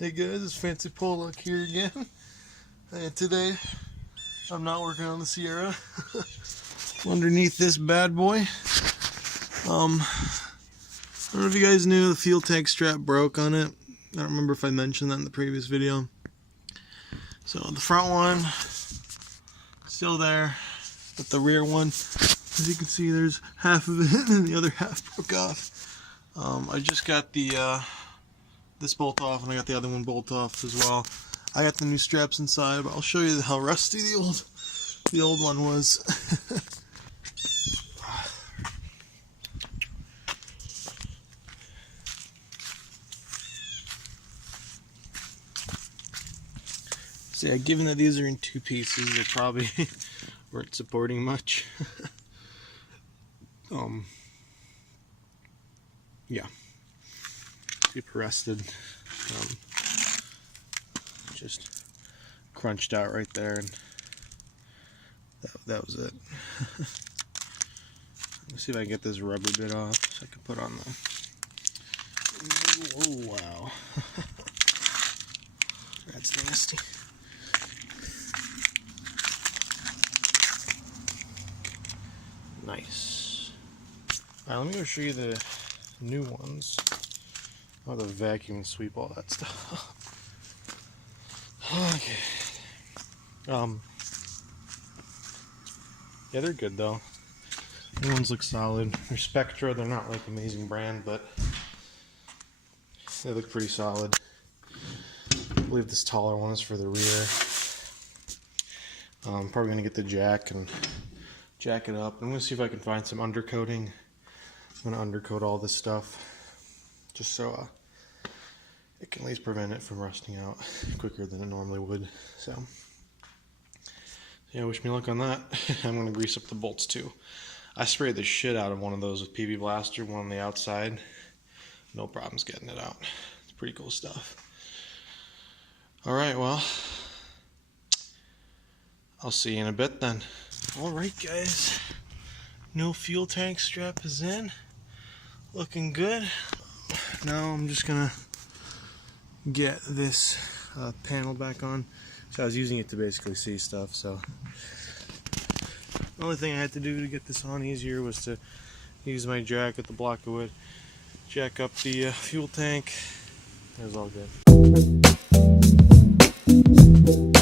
Hey guys, it's Fancy Pollock here again. And today I'm not working on the Sierra. Underneath this bad boy. I don't know if you guys knew the fuel tank strap broke on it. I don't remember if I mentioned that in the previous video. So the front one still there, but the rear one, as you can see, there's half of it and the other half broke off. I just got the this bolt off, and I got the other one bolt off as well. I got the new straps inside, but I'll show you how rusty the old one was. So yeah, given that these are in two pieces, they probably weren't supporting much. Yeah, super rusted. Just crunched out right there, and that was it. Let's see if I can get this rubber bit off so I can put on the. Oh wow, that's nasty. Nice. Alright, let me go show you the new ones. Oh, the vacuum sweep, all that stuff. Okay. Yeah, they're good though. New ones look solid. They're Spectra. They're not like amazing brand, but they look pretty solid. I believe this taller one is for the rear. I'm probably gonna get the jack and jack it up. I'm gonna see if I can find some undercoating. I'm gonna undercoat all this stuff just so it can at least prevent it from rusting out quicker than it normally would. So yeah, wish me luck on that. I'm gonna grease up the bolts too. I sprayed the shit out of one of those with PB Blaster, one on the outside. No problems getting it out. It's pretty cool stuff. Alright, well, I'll see you in a bit then. Alright guys, new fuel tank strap is in. Looking good. Now I'm just gonna get this panel back on. So I was using it to basically see stuff, so the only thing I had to do to get this on easier was to use my jack with the block of wood, jack up the fuel tank. It was all good.